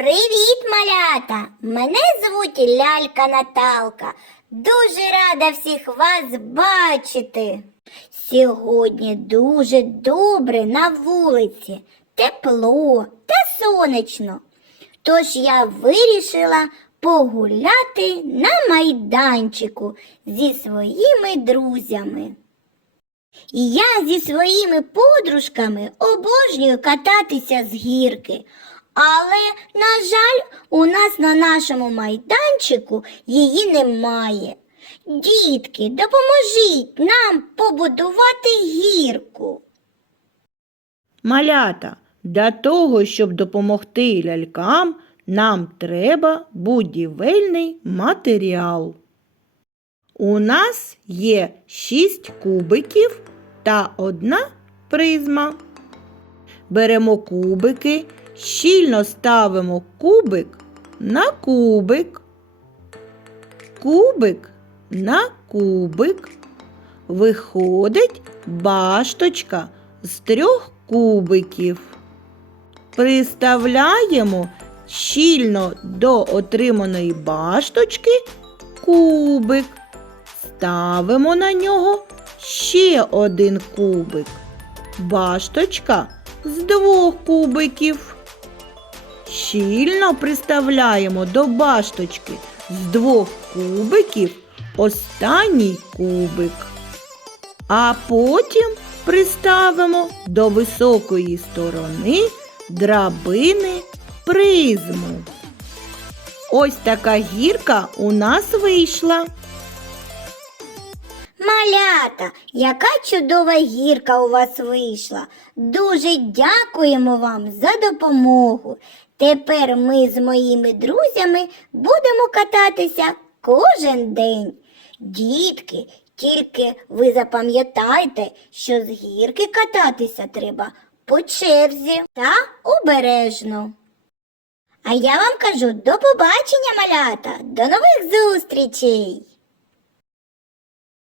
Привіт, малята! Мене звуть Лялька Наталка. Дуже рада всіх вас бачити. Сьогодні дуже добре на вулиці, тепло та сонячно. Тож я вирішила погуляти на майданчику зі своїми друзями. Я зі своїми подружками обожнюю кататися з гірки. Але, на жаль, у нас на нашому майданчику її немає. Дітки, допоможіть нам побудувати гірку. Малята, для того, щоб допомогти лялькам, нам треба будівельний матеріал. У нас є шість кубиків та одна призма. Беремо кубики, щільно ставимо кубик на кубик, кубик на кубик. Виходить башточка з трьох кубиків. Приставляємо щільно до отриманої башточки кубик. Ставимо на нього ще один кубик. Башточка з двох кубиків. Щільно приставляємо до башточки з двох кубиків останній кубик. А потім приставимо до високої сторони драбини призму. Ось така гірка у нас вийшла. Малята, яка чудова гірка у вас вийшла. Дуже дякуємо вам за допомогу. Тепер ми з моїми друзями будемо кататися кожен день. Дітки, тільки ви запам'ятайте, що з гірки кататися треба по черзі та обережно. А я вам кажу до побачення, малята, до нових зустрічей!